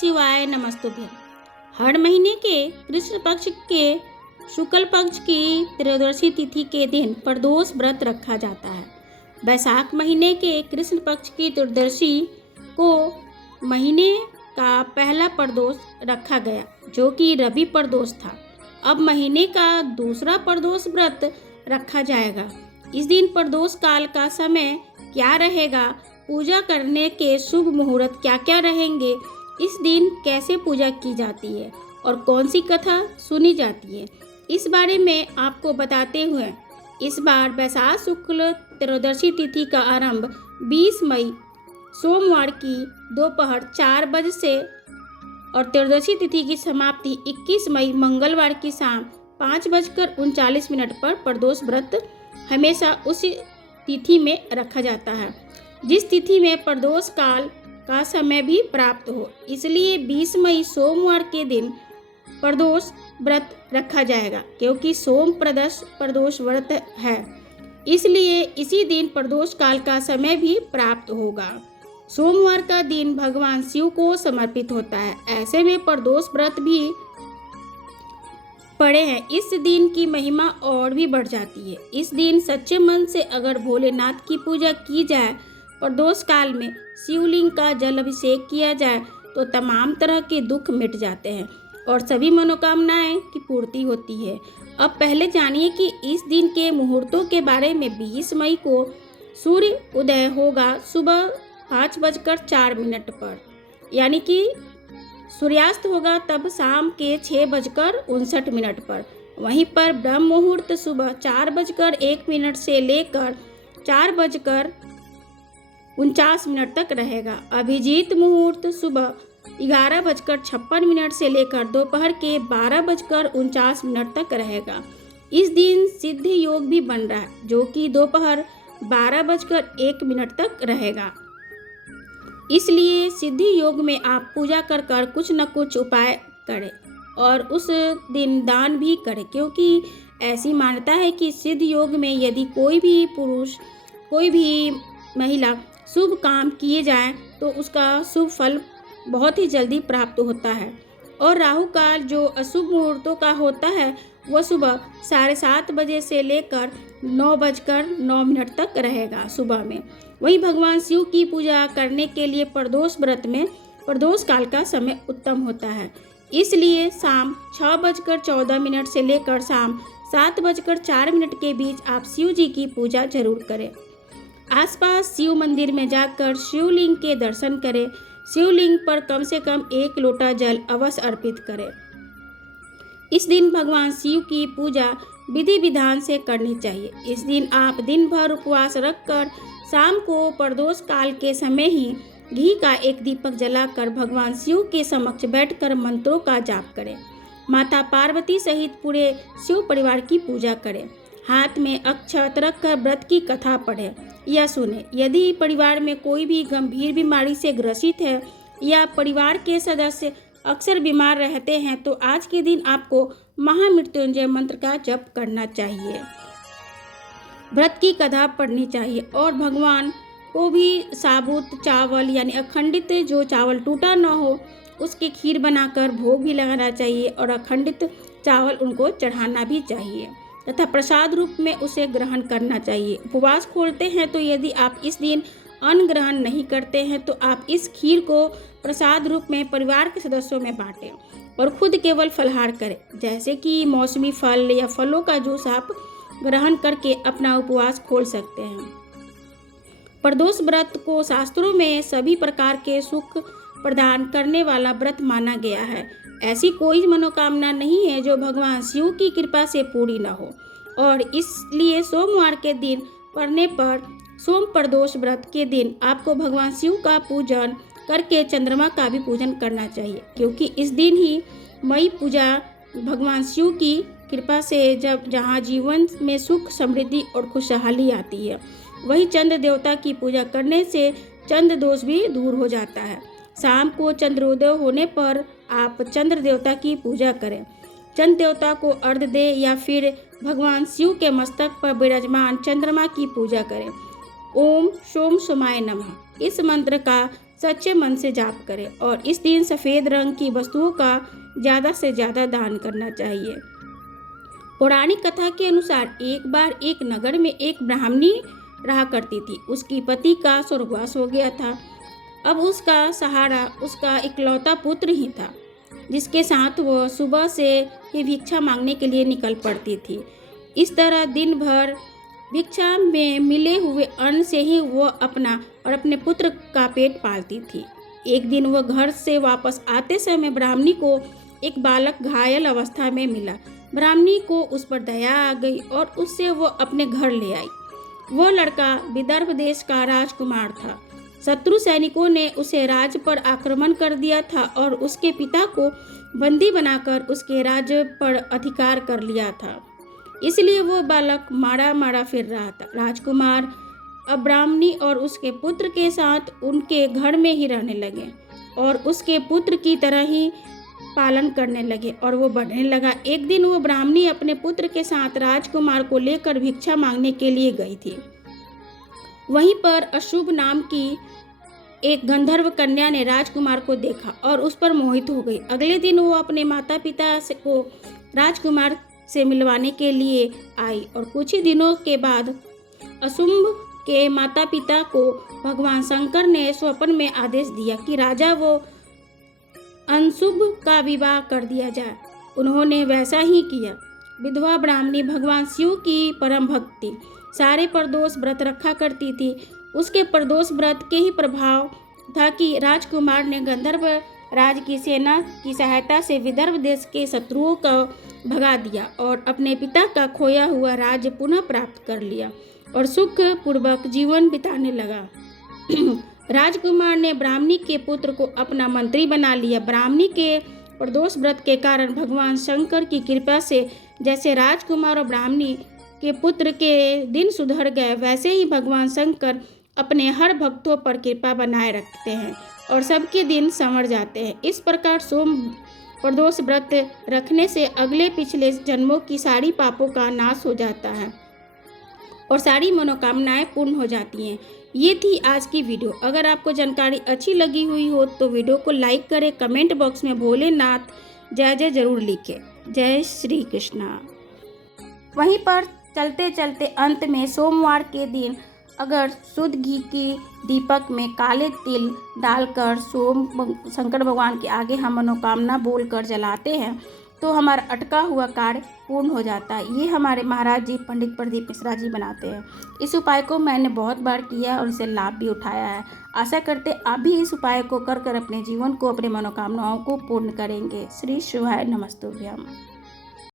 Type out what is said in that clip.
शिवाय नमस्तुभ्यं। हर महीने के कृष्ण पक्ष के शुक्ल पक्ष की त्रयोदशी तिथि के दिन प्रदोष व्रत रखा जाता है। बैसाख महीने के कृष्ण पक्ष की त्रयोदशी को महीने का पहला प्रदोष रखा गया, जो कि रवि प्रदोष था। अब महीने का दूसरा प्रदोष व्रत रखा जाएगा। इस दिन प्रदोष काल का समय क्या रहेगा, पूजा करने के शुभ मुहूर्त क्या क्या रहेंगे, इस दिन कैसे पूजा की जाती है और कौन सी कथा सुनी जाती है, इस बारे में आपको बताते हुए इस बार बैसाख शुक्ल त्रयोदशी तिथि का आरंभ 20 मई सोमवार की दोपहर 4 बजे से और त्रयोदशी तिथि की समाप्ति 21 मई मंगलवार की शाम 5:39 पर प्रदोष व्रत हमेशा उसी तिथि में रखा जाता है जिस तिथि में प्रदोष काल का समय भी प्राप्त हो। इसलिए 20 मई सोमवार के दिन प्रदोष व्रत रखा जाएगा, क्योंकि सोम प्रदोष व्रत है, इसलिए इसी दिन प्रदोष काल का समय भी प्राप्त होगा। सोमवार का दिन भगवान शिव को समर्पित होता है, ऐसे में प्रदोष व्रत भी पड़े हैं। इस दिन की महिमा और भी बढ़ जाती है। इस दिन सच्चे मन से अगर भोलेनाथ की पूजा की जाए, प्रदोष काल में शिवलिंग का जल अभिषेक किया जाए तो तमाम तरह के दुख मिट जाते हैं और सभी मनोकामनाएं की पूर्ति होती है। अब पहले जानिए कि इस दिन के मुहूर्तों के बारे में। 20 मई को सूर्य उदय होगा सुबह 5:04 पर, यानी कि सूर्यास्त होगा तब शाम के 6:59 पर। वहीं पर ब्रह्म मुहूर्त सुबह 4:01 से लेकर 4:49 तक रहेगा। अभिजीत मुहूर्त सुबह 11:56 से लेकर दोपहर के 12:49 तक रहेगा। इस दिन सिद्धि योग भी बन रहा है, जो कि दोपहर 12:01 तक रहेगा। इसलिए सिद्धि योग में आप पूजा कर कुछ न कुछ उपाय करें और उस दिन दान भी करें, क्योंकि ऐसी मान्यता है कि सिद्ध योग में यदि कोई भी पुरुष कोई भी महिला शुभ काम किए जाएं तो उसका शुभ फल बहुत ही जल्दी प्राप्त होता है। और राहु काल जो अशुभ मुहूर्तों का होता है वह सुबह 7:30 बजे से लेकर 9:09 तक रहेगा सुबह में। वहीं भगवान शिव की पूजा करने के लिए प्रदोष व्रत में प्रदोष काल का समय उत्तम होता है, इसलिए शाम 6:14 से लेकर शाम 7:04 के बीच आप शिव जी की पूजा जरूर करें। आसपास शिव मंदिर में जाकर शिवलिंग के दर्शन करें। शिवलिंग पर कम से कम 1 लोटा जल अवश्य अर्पित करें। इस दिन भगवान शिव की पूजा विधि विधान से करनी चाहिए। इस दिन आप दिन भर उपवास रखकर शाम को प्रदोष काल के समय ही घी का एक दीपक जलाकर भगवान शिव के समक्ष बैठकर मंत्रों का जाप करें। माता पार्वती सहित पूरे शिव परिवार की पूजा करें। हाथ में अक्षत रखकर व्रत की कथा पढ़ें या सुने। यदि परिवार में कोई भी गंभीर बीमारी से ग्रसित है या परिवार के सदस्य अक्सर बीमार रहते हैं तो आज के दिन आपको महामृत्युंजय मंत्र का जप करना चाहिए, व्रत की कथा पढ़नी चाहिए और भगवान को भी साबुत चावल यानी अखंडित, जो चावल टूटा न हो, उसकी खीर बनाकर भोग भी लगाना चाहिए और अखंडित चावल उनको चढ़ाना भी चाहिए तथा प्रसाद रूप में उसे ग्रहण करना चाहिए। उपवास खोलते हैं तो यदि आप इस दिन अन्न ग्रहण नहीं करते हैं तो आप इस खीर को प्रसाद रूप में परिवार के सदस्यों में बांटें और खुद केवल फलाहार करें, जैसे कि मौसमी फल या फलों का जूस आप ग्रहण करके अपना उपवास खोल सकते हैं। प्रदोष व्रत को शास्त्रों में सभी प्रकार के सुख प्रदान करने वाला व्रत माना गया है। ऐसी कोई मनोकामना नहीं है जो भगवान शिव की कृपा से पूरी न हो और इसलिए सोमवार के दिन पड़ने पर सोम प्रदोष व्रत के दिन आपको भगवान शिव का पूजन करके चंद्रमा का भी पूजन करना चाहिए, क्योंकि इस दिन ही मई पूजा भगवान शिव की कृपा से जहाँ जीवन में सुख समृद्धि और खुशहाली आती है, वही चंद्र देवता की पूजा करने से चंद्र दोष भी दूर हो जाता है। शाम को चंद्रोदय होने पर आप चंद्र देवता की पूजा करें। चंद्र देवता को अर्घ्य दे या फिर भगवान शिव के मस्तक पर विराजमान चंद्रमा की पूजा करें। ओम सोम सोमाय नमः इस मंत्र का सच्चे मन से जाप करें और इस दिन सफ़ेद रंग की वस्तुओं का ज़्यादा से ज़्यादा दान करना चाहिए। पौराणिक कथा के अनुसार एक बार एक नगर में एक ब्राह्मणी रहा करती थी। उसकी पति का स्वर्गवास हो गया था। अब उसका सहारा उसका इकलौता पुत्र ही था, जिसके साथ वह सुबह से ही भिक्षा मांगने के लिए निकल पड़ती थी। इस तरह दिन भर भिक्षा में मिले हुए अन्न से ही वह अपना और अपने पुत्र का पेट पालती थी। एक दिन वह घर से वापस आते समय ब्राह्मणी को एक बालक घायल अवस्था में मिला। ब्राह्मणी को उस पर दया आ गई और उससे वो अपने घर ले आई। वह लड़का विदर्भ देश का राजकुमार था। शत्रु सैनिकों ने उसे राज्य पर आक्रमण कर दिया था और उसके पिता को बंदी बनाकर उसके राज्य पर अधिकार कर लिया था। इसलिए वो बालक मारा मारा फिर रहा था। राजकुमार अब ब्राह्मणी और उसके पुत्र के साथ उनके घर में ही रहने लगे और उसके पुत्र की तरह ही पालन करने लगे और वो बढ़ने लगा। एक दिन वो ब्राह्मणी अपने पुत्र के साथ राजकुमार को लेकर भिक्षा मांगने के लिए गई थी। वहीं पर अशुभ नाम की एक गंधर्व कन्या ने राजकुमार को देखा और उस पर मोहित हो गई। अगले दिन वो अपने माता पिता को राजकुमार से मिलवाने के लिए आई और कुछ ही दिनों के बाद अशुभ के माता पिता को भगवान शंकर ने स्वप्न में आदेश दिया कि राजा वो अनशुभ का विवाह कर दिया जाए। उन्होंने वैसा ही किया। विधवा ब्राह्मणी भगवान शिव की परम भक्ति सारे प्रदोष व्रत रखा करती थी। उसके प्रदोष व्रत के ही प्रभाव था कि राजकुमार ने गंधर्व राज की सेना की सहायता से विदर्भ देश के शत्रुओं को भगा दिया और अपने पिता का खोया हुआ राज्य पुनः प्राप्त कर लिया और सुख पूर्वक जीवन बिताने लगा। राजकुमार ने ब्राह्मणी के पुत्र को अपना मंत्री बना लिया। ब्राह्मणी के प्रदोष व्रत के कारण भगवान शंकर की कृपा से जैसे राजकुमार और ब्राह्मणी के पुत्र के दिन सुधर गए, वैसे ही भगवान शंकर अपने हर भक्तों पर कृपा बनाए रखते हैं और सबके दिन संवर जाते हैं। इस प्रकार सोम प्रदोष व्रत रखने से अगले पिछले जन्मों की सारी पापों का नाश हो जाता है और सारी मनोकामनाएं पूर्ण हो जाती हैं। ये थी आज की वीडियो। अगर आपको जानकारी अच्छी लगी हुई हो तो वीडियो को लाइक करें, कमेंट बॉक्स में भोलेनाथ जय जय जरूर लिखें। जय श्री कृष्णा। वहीं पर चलते चलते अंत में सोमवार के दिन अगर शुद्ध घी की दीपक में काले तिल डालकर शंकर भगवान के आगे हम मनोकामना बोलकर जलाते हैं तो हमारा अटका हुआ कार्य पूर्ण हो जाता है। ये हमारे महाराज जी पंडित प्रदीप मिश्रा जी बनाते हैं। इस उपाय को मैंने बहुत बार किया और इसे लाभ भी उठाया है। आशा करते आप भी इस उपाय को कर अपने जीवन को, अपने मनोकामनाओं को पूर्ण करेंगे। श्री शिवाय नमस्तुभ्यम।